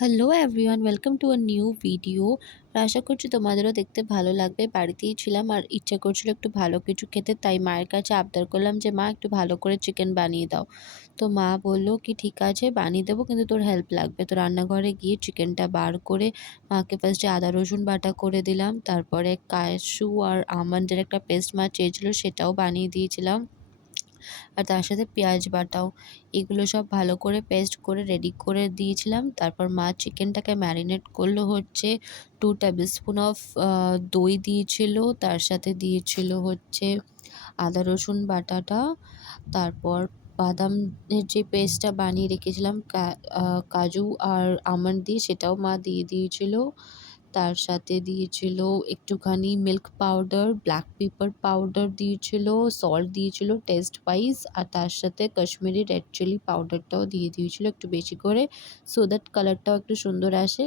Hello everyone, welcome to a new video. আশা করছি তোমাদেরও দেখতে ভালো লাগবে। বাড়িতেই ছিলাম আর ইচ্ছা করছিল একটু ভালো কিছু খেতে, তাই মায়ের কাছে আবদার করলাম যে মা একটু ভালো করে চিকেন বানিয়ে দাও। তো মা বলল কি ঠিক আছে বানিয়ে দেবো, কিন্তু তোর হেল্প লাগবে। তো রান্নাঘরে গিয়ে চিকেনটা বার করে মাকে ফার্স্টে আদা রসুন বাটা করে দিলাম, তারপরে কাজু আর আমন্ডের একটা পেস্ট মা চেয়েছিল সেটাও বানিয়ে দিয়েছিলাম, আর তার সাথে পেঁয়াজ বাটাও। এগুলো সব ভালো করে পেস্ট করে রেডি করে দিয়েছিলাম। তারপর মা চিকেনটাকে ম্যারিনেট করলো হচ্ছে 2 টেবিল স্পুন অফ দই দিয়েছিল, তার সাথে দিয়েছিল হচ্ছে আদা রসুন বাটাটা, তারপর বাদামের যে পেস্টটা বানিয়ে রেখেছিলাম কাজু আর আমন্ড দিয়ে, সেটাও মা দিয়ে দিয়েছিল। তার সাথে দিয়েছিল একটুখানি milk powder, black pepper powder দিয়েছিল, সল্ট দিয়েছিল টেস্ট ওয়াইজ, আর তার সাথে কাশ্মীরি রেড চিলি পাউডারটাও দিয়ে দিয়েছিল একটু বেশি করে, সো দ্যাট কালারটাও একটু সুন্দর আসে।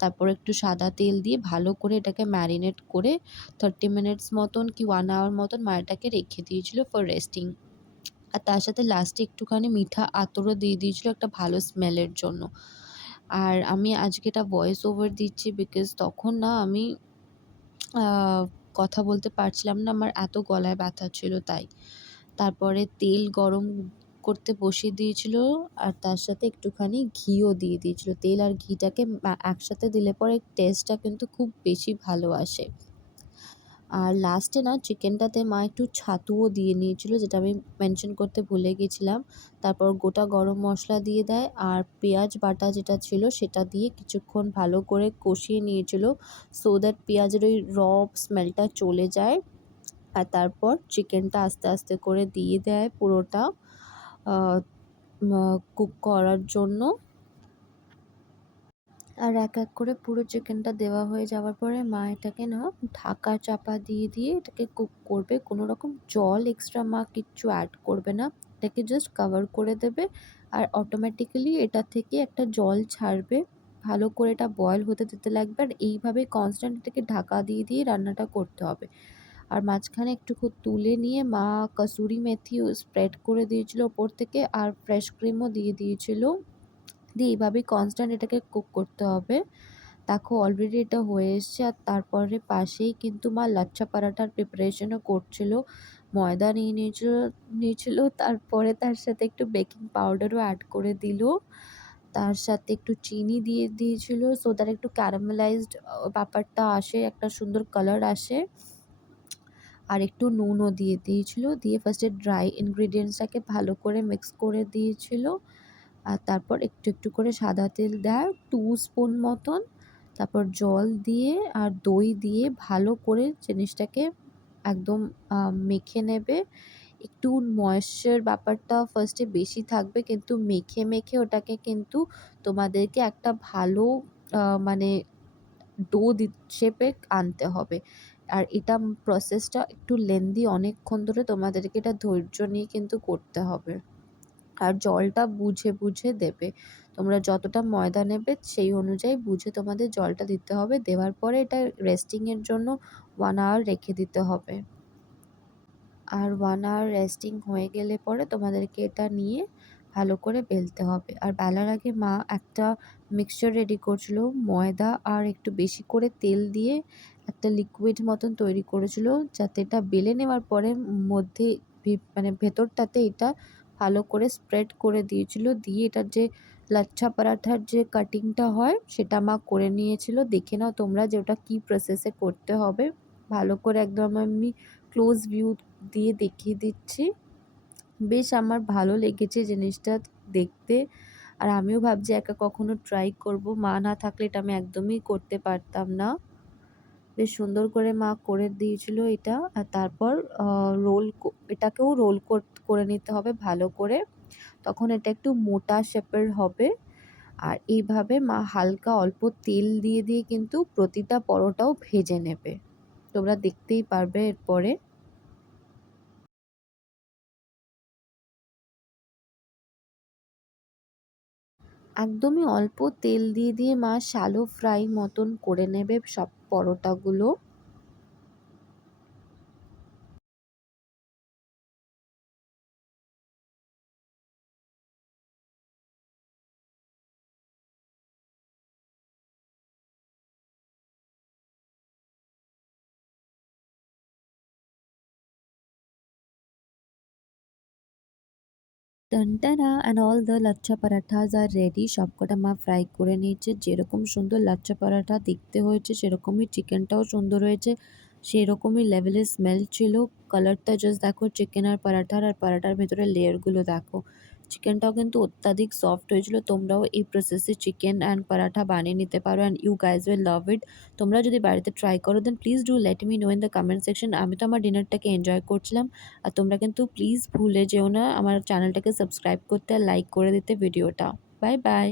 তারপর একটু সাদা তেল দিয়ে ভালো করে এটাকে ম্যারিনেট করে 30 মিনিটস মতন কি 1 আওয়ার মতন মা এটাকে রেখে দিয়েছিল ফর রেস্টিং। আর তার সাথে লাস্টে একটুখানি মিঠা আতরও দিয়ে দিয়েছিল একটা ভালো স্মেলের জন্য। আর আমি আজকে এটা ভয়েস ওভার দিচ্ছি বিকজ তখন না আমি আ কথা বলতে পারছিলাম না, আমার এত গলায় ব্যথা ছিল তাই। তারপরে তেল গরম করতে বসিয়ে দিয়েছিল, আর তার সাথে একটুখানি ঘিও দিয়ে দিয়েছিল। তেল আর ঘিটাকে একসাথে দিলে পরে টেস্টটা কিন্তু খুব বেশি ভালো আসে। আর লাস্টে না চিকেনটাতে মা একটু ছাতুও দিয়ে নিয়েছিল, যেটা আমি মেনশন করতে ভুলে গেছিলাম। তারপর গোটা গরম মশলা দিয়ে দেয়, আর পেঁয়াজ বাটা যেটা ছিল সেটা দিয়ে কিছুক্ষণ ভালো করে কষিয়ে নিয়েছিল, সো দ্যাট পেঁয়াজের ওই স্মেলটা চলে যায়। আর তারপর চিকেনটা আস্তে আস্তে করে দিয়ে দেয় পুরোটা কুক করার জন্য। আর এক এক করে পুরো চিকেনটা দেওয়া হয়ে যাওয়ার পরে মা এটাকে না ঢাকা চাপা দিয়ে দিয়ে এটাকে কুক করবে। কোনো রকম জল এক্সট্রা মা কিচ্ছু অ্যাড করবে না, এটাকে জাস্ট কভার করে দেবে, আর অটোমেটিক্যালি এটা থেকে একটা জল ছাড়বে। ভালো করে এটা বয়েল হতে দিতে লাগবে, আর এইভাবে কনস্ট্যান্ট এটাকে ঢাকা দিয়ে দিয়ে রান্নাটা করতে হবে। আর মাঝখানে একটু তুলে নিয়ে মা কসুরি মেথিও স্প্রেড করে দিয়েছিল ওপর থেকে, আর ফ্রেশ ক্রিমও দিয়ে দিয়েছিল। দিয়ে এইভাবেই কনস্ট্যান্ট এটাকে কুক করতে হবে। দেখো অলরেডি এটা হয়ে এসছে, আর তারপরে পাশেই কিন্তু মা লাচ্ছা পরাঠার প্রিপারেশনও করছিল। ময়দা নিয়েছিল, তারপরে তার সাথে একটু বেকিং পাউডারও অ্যাড করে দিল, তার সাথে একটু চিনি দিয়ে দিয়েছিল, সো দ্যাট একটু ক্যারামেলাইজড ব্যাপারটা আসে, একটা সুন্দর কালার আসে। আর একটু নুনও দিয়ে দিয়েছিল, দিয়ে ফার্স্টে ড্রাই ইনগ্রিডিয়েন্টসটাকে ভালো করে মিক্স করে দিয়েছিল। আর তারপর একটু একটু করে সাদা তেল দেয় 2 স্পুন মতন, তারপর জল দিয়ে আর দই দিয়ে ভালো করে জিনিসটাকে একদম মেখে নেবে। একটু ময়েশ্চার ব্যাপারটা ফার্স্টে বেশি থাকবে, কিন্তু মেখে মেখে ওটাকে কিন্তু তোমাদেরকে একটা ভালো মানে ডো শেপে আনতে হবে। আর এটা প্রসেসটা একটু লেন্দি, অনেকক্ষণ ধরে তোমাদেরকে এটা ধৈর্য নিয়ে কিন্তু করতে হবে। আর জলটা বুঝে বুঝে দেবে। তোমরা যতটা ময়দা নেবে সেই অনুযায়ী বুঝে তোমাদের জলটা দিতে হবে। দেওয়ার পরে এটা রেস্টিংয়ের জন্য 1 আওয়ার রেখে দিতে হবে। আর 1 আওয়ার রেস্টিং হয়ে গেলে পরে তোমাদেরকে এটা নিয়ে ভালো করে বেলতে হবে। আর বেলার আগে মা একটা মিক্সচার রেডি করছিল, ময়দা আর একটু বেশি করে তেল দিয়ে একটা লিকুইড মতন তৈরি করেছিল, যাতে এটা বেলে নেওয়ার পরে মধ্যে মানে ভেতরটাতে এটা ভালো করে স্প্রেড করে দিয়েছিল। দিয়ে এটার যে লাচ্ছা পরাঠার যে কাটিংটা হয় সেটা মা করে নিয়েছিল। দেখে নাও তোমরা যে ওটা কী প্রসেসে করতে হবে। ভালো করে একদম আমি ক্লোজ ভিউ দিয়ে দেখিয়ে দিচ্ছি। বেশ আমার ভালো লেগেছে জিনিসটা দেখতে, আর আমিও ভাবছি একা কখনো ট্রাই করব। মা না থাকলে এটা আমি একদমই করতে পারতাম না। বেশ সুন্দর করে মা করে দিয়েছিল এটা। আর তারপর এটাকেও রোল করে নিতে হবে ভালো করে, তখন এটা একটু মোটা শেপের হবে। আর এইভাবে মা হালকা অল্প তেল দিয়ে দিয়ে কিন্তু প্রতিটা পরোটাও ভেজে নেবে, তোমরা দেখতেই পারবে এরপরে। একদমই অল্প তেল দিয়ে দিয়ে মা শ্যালো ফ্রাই মতন করে নেবে সব পরোটাগুলো। টানটানা! And all the lachha parathas আর রেডি। সবকটা মা ফ্রাই করে নিয়েছে। যেরকম সুন্দর লাচ্ছা পরাঠা দেখতে হয়েছে সেরকমই চিকেনটাও সুন্দর হয়েছে। সেরকমই লেভেলের স্মেল ছিল। কালারটা জাস্ট দেখো চিকেন আর পরাঠার ভেতরে লেয়ারগুলো দেখো। চিকেনটাও কিন্তু অত্যাধিক সফট হয়েছিল। তোমরাও এই প্রসেসে চিকেন অ্যান্ড পরাঠা বানিয়ে নিতে পারো and you guys will love it. তোমরা যদি বাড়িতে ট্রাই করো then please do let me know in the comment section. আমি তো আমার ডিনারটাকে এনজয় করছিলাম। আর তোমরা কিন্তু প্লিজ ভুলে যেও না আমার চ্যানেলটাকে সাবস্ক্রাইব করতে আর লাইক করে দিতে ভিডিওটা। Bye bye.